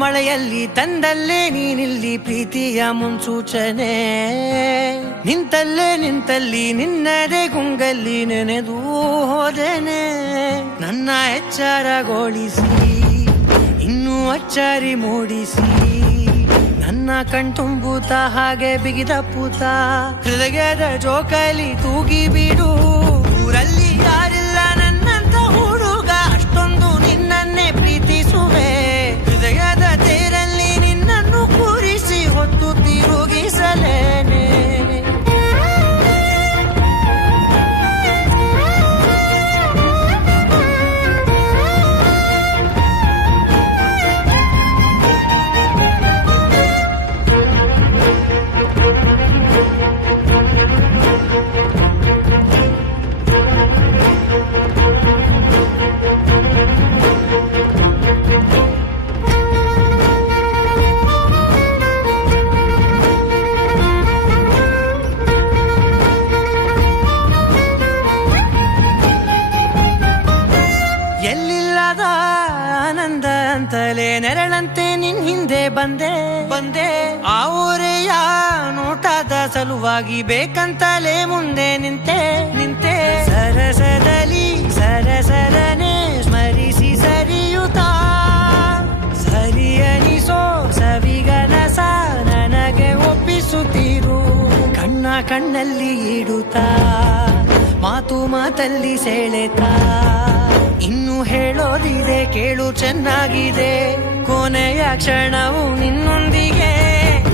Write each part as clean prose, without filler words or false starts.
ಮಳೆಯಲ್ಲಿ ತಂದಲ್ಲೇ ನೀನಿಲ್ಲಿ ಪ್ರೀತಿಯ ಮುನ್ಸೂಚನೆ, ನಿಂತಲ್ಲಿ ನಿನ್ನದೇ ಗುಂಗಲ್ಲಿ ನೆನೆದು ಹೋದೆನೆ. ನನ್ನ ಎಚ್ಚರಗೊಳಿಸಿ ಇನ್ನೂ ಅಚ್ಚರಿ ಮೂಡಿಸಿ, ನನ್ನ ಕಣ್ತುಂಬುತ್ತ ಹಾಗೆ ಬಿಗಿದ ಪೂತ ಹೃದಯದ ಜೋಕಾಲಿ ತೂಗಿ ಬಿಡು. ಊರಲ್ಲಿ ಯಾರಿಲ್ಲ ನನ್ನಂತ ಹುಡುಗ, ಅಷ್ಟೊಂದು ನಿನ್ನನ್ನೇ ಪ್ರೀತಿಸುವೆ. ಹೃದಯದ ತೇರಲ್ಲಿ ನಿನ್ನನ್ನು ಕೂರಿಸಿ ಹೊತ್ತು ತಿರುಗಿಸಲೇನೆ. ಎಲ್ಲಿಲ್ಲದ ಆನಂದ ಅಂತಲೇ ನೆರಳಂತೆ ನಿನ್ ಹಿಂದೆ ಬಂದೆ. ಆ ಊರೆಯ ನೋಟದ ಸಲುವಾಗಿ ಬೇಕಂತಲೇ ಮುಂದೆ ನಿಂತೆ. ಸರಸರನೆ ಸ್ಮರಿಸಿ ಸರಿಯುತ್ತಾ, ಸರಿಯನಿಸೋ ಸವಿಗನಸ ನನಗೆ ಒಪ್ಪಿಸುತ್ತೀರು. ಕಣ್ಣಲ್ಲಿ ಇಡುತ್ತಾ, ಮಾತಲ್ಲಿ ಸೆಳೆತಾ, ಇನ್ನು ಹೇಳೋದಿದೆ ಕೇಳು ಚೆನ್ನಾಗಿದೆ. ಕೊನೆಯ ಕ್ಷಣವು ನಿನ್ನೊಂದಿಗೆ.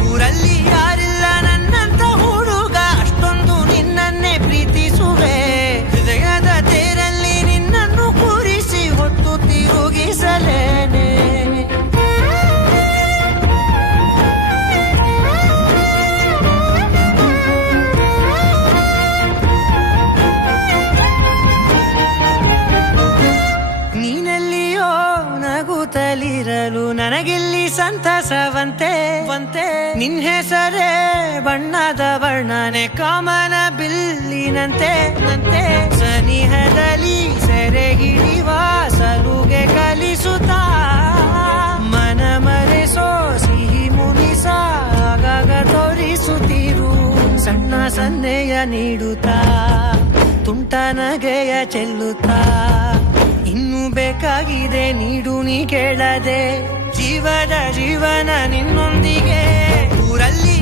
ಊರಲ್ಲಿ ಯಾರಿಲ್ಲ ನನ್ನಂತ ಹುಡುಗ, ಅಷ್ಟೊಂದು ನಿನ್ನನ್ನೇ ಪ್ರೀತಿಸುವೆ. ಹೃದಯದ ತೇರಲ್ಲಿ ನಿನ್ನನ್ನು ಕೂರಿಸಿ ಹೊತ್ತು ತಿರುಗಿಸಲೇನೆ. ನೀನೆಲ್ಲಿಯೋ ನಗುತ್ತಲಿರಲು ನನಗಿಲ್ಲಿ ಸಂತಸವಂತೆ. ನಿನ್ ಹೆಸರೇ ಬಣ್ಣದ ವರ್ಣನೆ ಕಾಮನ ಬಿಲ್ಲಿನಂತೆ. ಸನಿಹದಲ್ಲಿ ಸೆರೆ ಹಿಡಿಯುವ ಸಲುಗೆ ಕಲಿಸುತ್ತಾ, ಮನ ಮರೆಸೋ ಸಿಹಿ ಮುನಿಸ ಆಗಾಗ ತೋರಿಸುತ್ತೀರು. ಸಣ್ಣ ಸನ್ನೆಯ ನೀಡುತ್ತಾ, ತುಂಟ ನಗೆಯ ಚೆಲ್ಲುತ್ತಾ, ಇನ್ನು ಬೇಕಾಗಿದೆ ನೀಡು ನೀ ಕೇಳದೆ. ಜೀವನ ನಿನ್ನೊಂದಿಗೆ. ಊರಲ್ಲಿ